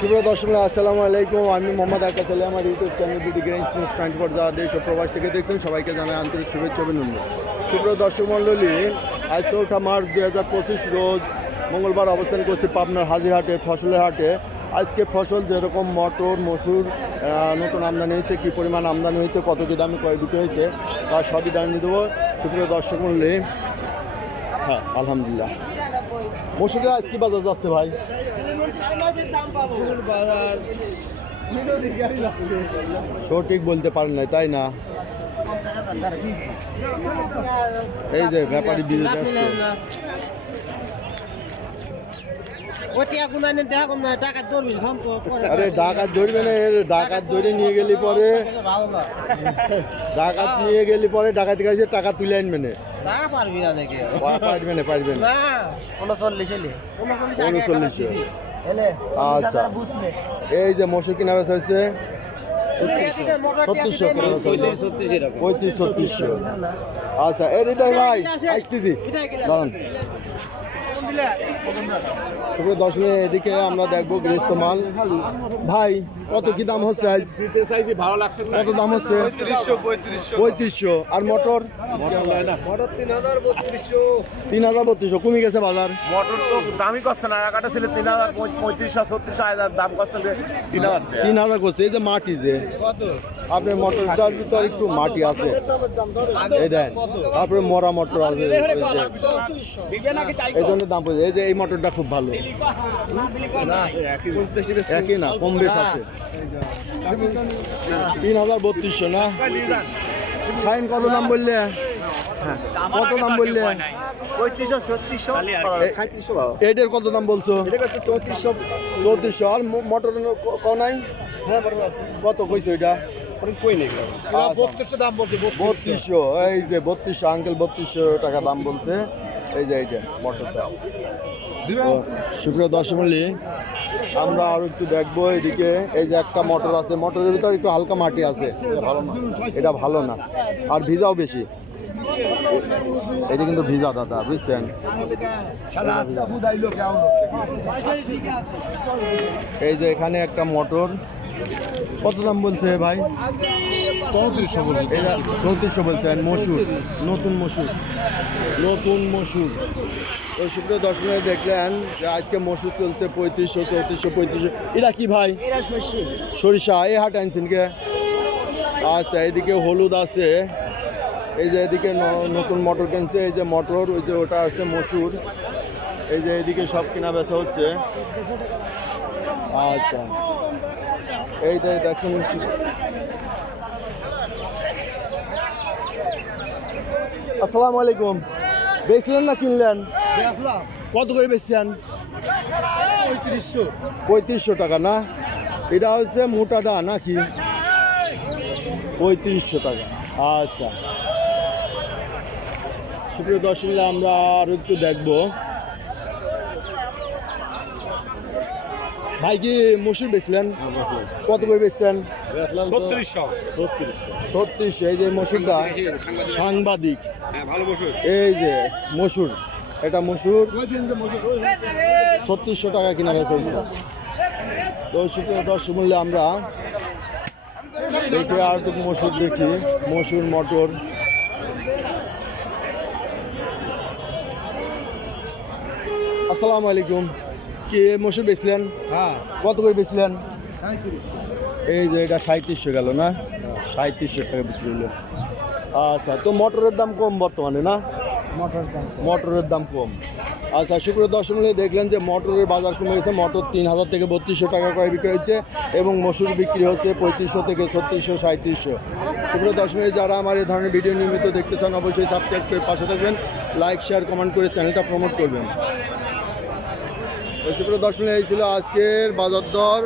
প্রিয় দর্শক আসসালামু আলাইকুম, আমি মোহাম্মদ আকাশ আলী। আমার YouTube channel BD grain Smith 24 যারা দেশ ও প্রবাস থেকে দেখছেন সবাইকে জানাই আন্তরিক শুভেচ্ছা অভিনন্দন। সুপ্রিয় দর্শক মণ্ডলী, আজ 4 মার্চ 2025 রোজ মঙ্গলবার অবস্থান করছে পাবনার হাজিরহাটে ফসলের হাটে। আজকে ফসল যেরকম মটর মসুর নতুন আমদানি হয়েছে, কী পরিমাণ আমদানি হয়েছে, কত কী দামে ক্রয় বিক্রি হয়েছে তার সবই জানিয়ে দেবো। সুপ্রিয় দর্শক মণ্ডলী, হ্যাঁ আলহামদুলিল্লাহ। মসুরের আজ কি বাজার যাচ্ছে ভাই? সঠিক বলতে পারেন না, তাই না? এই যে ব্যাপারী বিরোধী আসছে। আরে ডাকাত ধরবে না, ডাকাত ধরে নিয়ে গেলি পরে ডাকাতি কাছে টাকা তুলে আনবে না। পারবে না। 39 আচ্ছা, এই যে মসুর কিনা বেচা হচ্ছে 3600। আচ্ছা, এই হৃদয় ভাই আসতেছি, দাঁড়ান। সুপ্রিয় দর্শক, এদিকে আমরা দেখবো গৃহস্থ মাল। ভাই কত কি দাম হচ্ছে আজ? কত দাম হচ্ছে? 3500। আর মটর? 3032 কমে গেছে বাজার। মটর তো দামই করছে না, এলাকাটা ছিল 3500-3600 দাম করছে 3000 করছে। এই যে মাটি, যে আপনার মটরটার ভিতরে একটু মাটি আছে, এই দেন, তারপরে মরা মটর আছে, এই জন্য দাম পড়ছে। এই যে এই মটরটা খুব ভালো, একই না, কম বেশ আছে। 3032 না? সাইন কত দাম বললে? কত দাম বললে? 3500-3600। এটার কত দাম বলছো? 3400। আর মটর নাই? কত কইছো এটা? 3200 দাম বলছে। 3200। এই যে 3200, আঙ্কেল 3200 টাকা দাম বলছে। এই যে এইটা মটরটা। সুপ্রিয় দর্শক মণ্ডলী, আমরা আরো একটু দেখবো এদিকে। এই যে একটা মটর আছে, মটরের ভিতরে একটু হালকা মাটি আছে, এটা ভালো না, আর ভিজাও বেশি। এটা কিন্তু ভিজা দাদা, বুঝছেন? এই যে এখানে একটা মটর, কত দাম বলছে ভাই? 3400 বলছেন। মসুর, নতুন মসুর। ওই সুপ্রিয় দর্শনে দেখলেন যে আজকে মসুর চলছে 3500, 3400। এটা কি ভাই? সরিষা। এই হাট আনছেন কে? আচ্ছা, এদিকে হলুদ আছে। এই যে এদিকে নতুন মটর কিনছে। এই যে মটর, ওই যে ওটা হচ্ছে মসুর। এই যে এদিকে সব কেনা বেচা হচ্ছে। আচ্ছা, এই যে দেখুন, আসসালামু আলাইকুম। বেচলেন না কিনলেন? কত করে বেচছেন? 3500 টাকা না? এটা হচ্ছে মোটাটা নাকি? 3500 টাকা। আচ্ছা, সুপ্রিয় দর্শক, আমরা আরো একটু দেখবো। ভাই কি মসুর বেচলেন? কত করে বেচছেন? 3600। এই যে মসুরটা সাংবাদিক, এই যে মসুর, এটা মসুর 3600 টাকা কিনা বেচা হয়েছে। তো সুপ্রিয় দর্শক মূল্যে আমরা দেখে আর একটু মসুর দেখি, মসুর মটর। আসসালামু আলাইকুম। কি মসুর বেচলেন? হ্যাঁ। কত করে বেচলেন? এই যে এটা 3700 গেল না? 3700 টাকা বিক্রি হলো। আচ্ছা, তো মটরের দাম কম বর্তমানে না? মটরের দাম কম। আচ্ছা, সুপ্রিয় দর্শক দেখলেন যে মটরের বাজার কমে গেছে। মটর 3000 থেকে 3200 টাকা করে বিক্রি হচ্ছে এবং মসুর বিক্রি হচ্ছে 3500 থেকে 3600, 3700। সুপ্রিয় দর্শক, যারা আমার এই ধরনের ভিডিও নিয়মিত দেখতে চান অবশ্যই সাবস্ক্রাইব করে পাশে থাকবেন, লাইক শেয়ার কমেন্ট করে চ্যানেলটা প্রমোট করবেন। সুপ্রিয় দর্শক, এই ছিল আজকের বাজার দর।